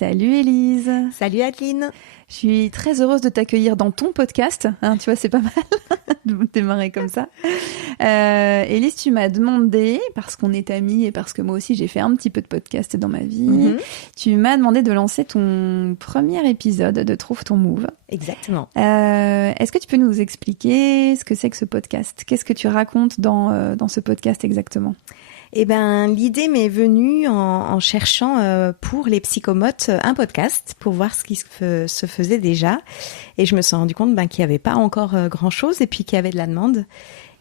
Salut Élise. Salut Adeline. Je suis très heureuse de t'accueillir dans ton podcast. Tu vois, c'est pas mal de démarrer comme ça. Élise, tu m'as demandé, parce qu'on est amis et parce que moi aussi j'ai fait un petit peu de podcast dans ma vie, tu m'as demandé de lancer ton premier épisode de Trouve ton Move. Exactement. Est-ce que tu peux nous expliquer ce que c'est que ce podcast ? Qu'est-ce que tu racontes dans ce podcast exactement ? Eh ben, l'idée m'est venue en cherchant pour les psychomotes un podcast pour voir ce qui se faisait déjà. Et je me suis rendu compte qu'il n'y avait pas encore grand-chose et puis qu'il y avait de la demande.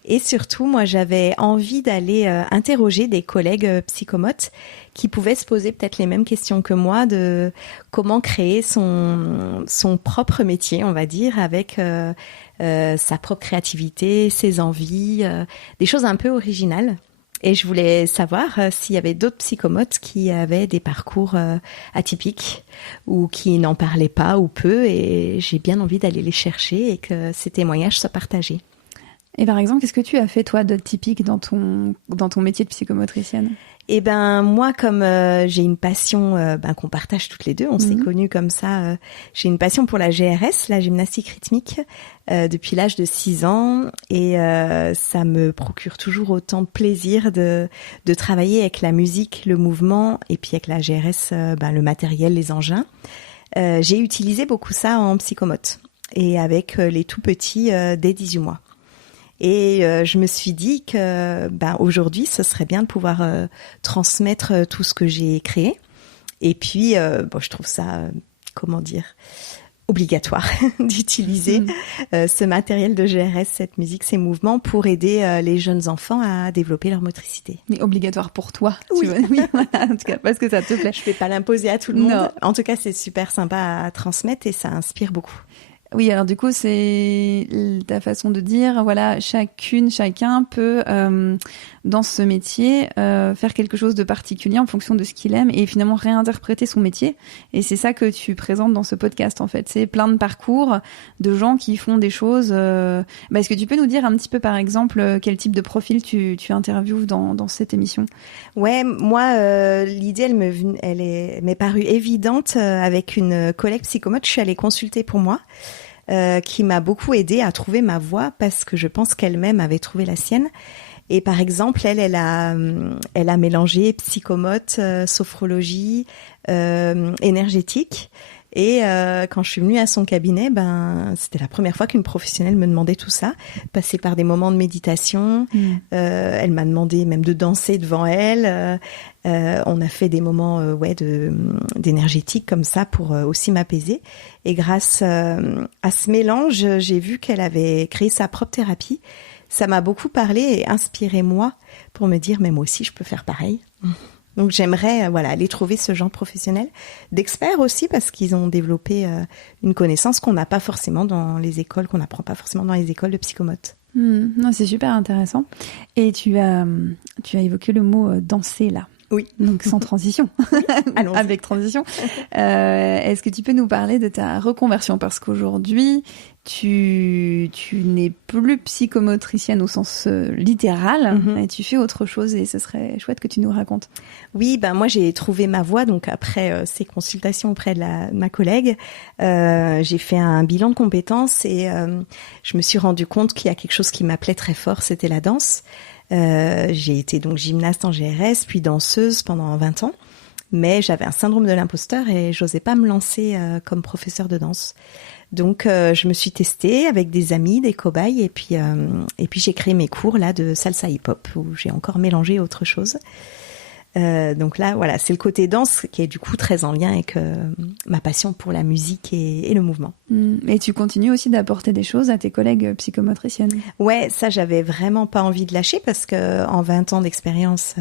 Et surtout, moi, j'avais envie d'aller interroger des collègues psychomotes qui pouvaient se poser peut-être les mêmes questions que moi de comment créer son propre métier, on va dire, avec sa propre créativité, ses envies, des choses un peu originales. Et je voulais savoir s'il y avait d'autres psychomotes qui avaient des parcours atypiques ou qui n'en parlaient pas ou peu. Et j'ai bien envie d'aller les chercher et que ces témoignages soient partagés. Et par exemple, qu'est-ce que tu as fait, toi, de typique dans ton métier de psychomotricienne ? Eh ben, moi, comme j'ai une passion qu'on partage toutes les deux, on s'est connus comme ça, j'ai une passion pour la GRS, la gymnastique rythmique, depuis l'âge de 6 ans. Et ça me procure toujours autant de plaisir de travailler avec la musique, le mouvement, et puis avec la GRS, le matériel, les engins. J'ai utilisé beaucoup ça en psychomote, et avec les tout petits dès 18 mois. Et je me suis dit que aujourd'hui, ce serait bien de pouvoir transmettre tout ce que j'ai créé. Et puis, je trouve ça, obligatoire d'utiliser ce matériel de GRS, cette musique, ces mouvements pour aider les jeunes enfants à développer leur motricité. Mais obligatoire pour toi, oui. Tu vois. Oui, voilà, en tout cas, parce que ça te plaît. Je ne vais pas l'imposer à tout le monde. Non. En tout cas, c'est super sympa à transmettre et ça inspire beaucoup. Oui, alors du coup, c'est ta façon de dire, voilà, chacun peut, dans ce métier, faire quelque chose de particulier en fonction de ce qu'il aime et finalement réinterpréter son métier. Et c'est ça que tu présentes dans ce podcast, en fait. C'est plein de parcours de gens qui font des choses. Est-ce que tu peux nous dire un petit peu, par exemple, quel type de profil tu interviews dans cette émission ? Ouais, moi, l'idée, elle m'est parue évidente avec une collègue psychomote. Je suis allée consulter pour moi. Qui m'a beaucoup aidée à trouver ma voie parce que je pense qu'elle-même avait trouvé la sienne. Et par exemple, elle a mélangé psychomote, sophrologie, énergétique. Et quand je suis venue à son cabinet, c'était la première fois qu'une professionnelle me demandait tout ça, passer par des moments de méditation. Elle m'a demandé même de danser devant elle. On a fait des moments d'énergétique comme ça pour aussi m'apaiser. Et grâce à ce mélange, j'ai vu qu'elle avait créé sa propre thérapie. Ça m'a beaucoup parlé et inspiré moi pour me dire mais moi aussi je peux faire pareil. Donc j'aimerais aller trouver ce genre professionnel, d'experts aussi parce qu'ils ont développé une connaissance qu'on n'a pas forcément dans les écoles, qu'on n'apprend pas forcément dans les écoles de psychomote. Non, c'est super intéressant. Et tu as évoqué le mot danser là. Oui. Donc sans transition. Oui, allons-y. Avec transition. Est-ce que tu peux nous parler de ta reconversion ? Parce qu'aujourd'hui, tu n'es plus psychomotricienne au sens littéral, et tu fais autre chose et ce serait chouette que tu nous racontes. Oui, moi j'ai trouvé ma voie donc après ces consultations auprès de ma collègue, j'ai fait un bilan de compétences et je me suis rendu compte qu'il y a quelque chose qui m'appelait très fort, c'était la danse. J'ai été donc gymnaste en GRS, puis danseuse pendant 20 ans, mais j'avais un syndrome de l'imposteur et j'osais pas me lancer comme professeure de danse. Donc je me suis testée avec des amis, des cobayes, et puis j'ai créé mes cours là de salsa hip-hop où j'ai encore mélangé autre chose. Donc là, voilà, c'est le côté danse qui est du coup très en lien avec ma passion pour la musique et le mouvement. Et tu continues aussi d'apporter des choses à tes collègues psychomotriciennes. Ouais, ça j'avais vraiment pas envie de lâcher parce que en 20 ans d'expérience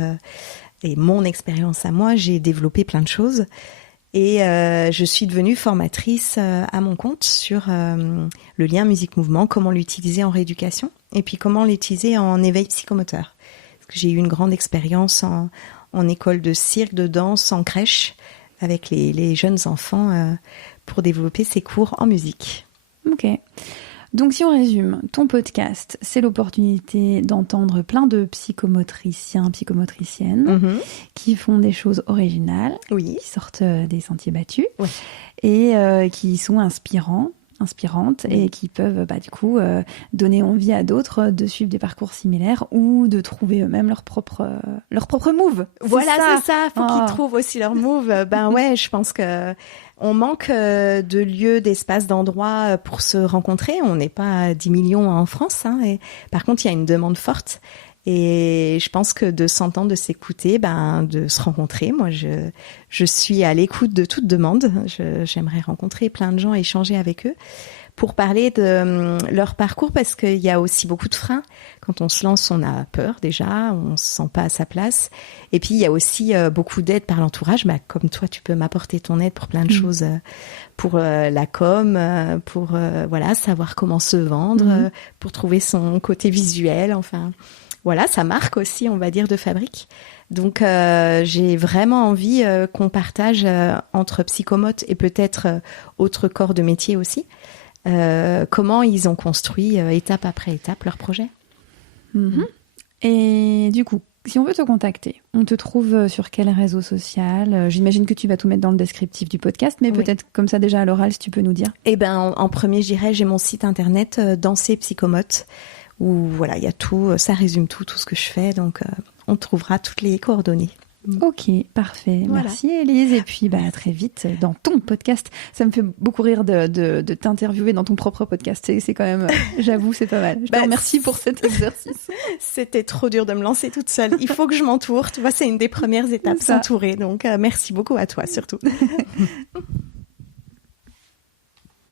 et mon expérience à moi, j'ai développé plein de choses. Et je suis devenue formatrice à mon compte sur le lien musique-mouvement, comment l'utiliser en rééducation et puis comment l'utiliser en éveil psychomoteur. Parce que j'ai eu une grande expérience en école de cirque, de danse, en crèche, avec les jeunes enfants pour développer ces cours en musique. Ok. Donc si on résume, ton podcast, c'est l'opportunité d'entendre plein de psychomotriciens, psychomotriciennes qui font des choses originales, qui sortent des sentiers battus et qui sont inspirantes et qui peuvent du coup donner envie à d'autres de suivre des parcours similaires ou de trouver eux-mêmes leur propre move. C'est ça. Faut qu'ils trouvent aussi leur move. Je pense que on manque de lieux, d'espaces, d'endroits pour se rencontrer. On n'est pas 10 millions en France, et par contre, il y a une demande forte. Et je pense que de s'entendre, de s'écouter, de se rencontrer. Moi, je suis à l'écoute de toute demande. J'aimerais rencontrer plein de gens, échanger avec eux pour parler de leur parcours, parce qu'il y a aussi beaucoup de freins. Quand on se lance, on a peur déjà, on se sent pas à sa place. Et puis, il y a aussi beaucoup d'aide par l'entourage. Comme toi, tu peux m'apporter ton aide pour plein de choses, pour la com, pour savoir comment se vendre, pour trouver son côté visuel, enfin... Voilà, ça marque aussi, on va dire, de fabrique. Donc, j'ai vraiment envie qu'on partage entre psychomotes et peut-être autres corps de métier aussi, comment ils ont construit étape après étape leur projet. Et du coup, si on veut te contacter, on te trouve sur quel réseau social ? J'imagine que tu vas tout mettre dans le descriptif du podcast, mais peut-être comme ça déjà à l'oral, si tu peux nous dire. En premier, je dirais, j'ai mon site internet Danser Psychomote, où il y a tout, ça résume tout ce que je fais, donc on trouvera toutes les coordonnées. Ok, parfait. Voilà. Merci Élise. Et puis à très vite dans ton podcast. Ça me fait beaucoup rire de t'interviewer dans ton propre podcast. C'est quand même, j'avoue, c'est pas mal. Je te remercie pour cet exercice. C'était trop dur de me lancer toute seule. Il faut que je m'entoure. Tu vois, c'est une des premières étapes, s'entourer. Donc merci beaucoup à toi surtout.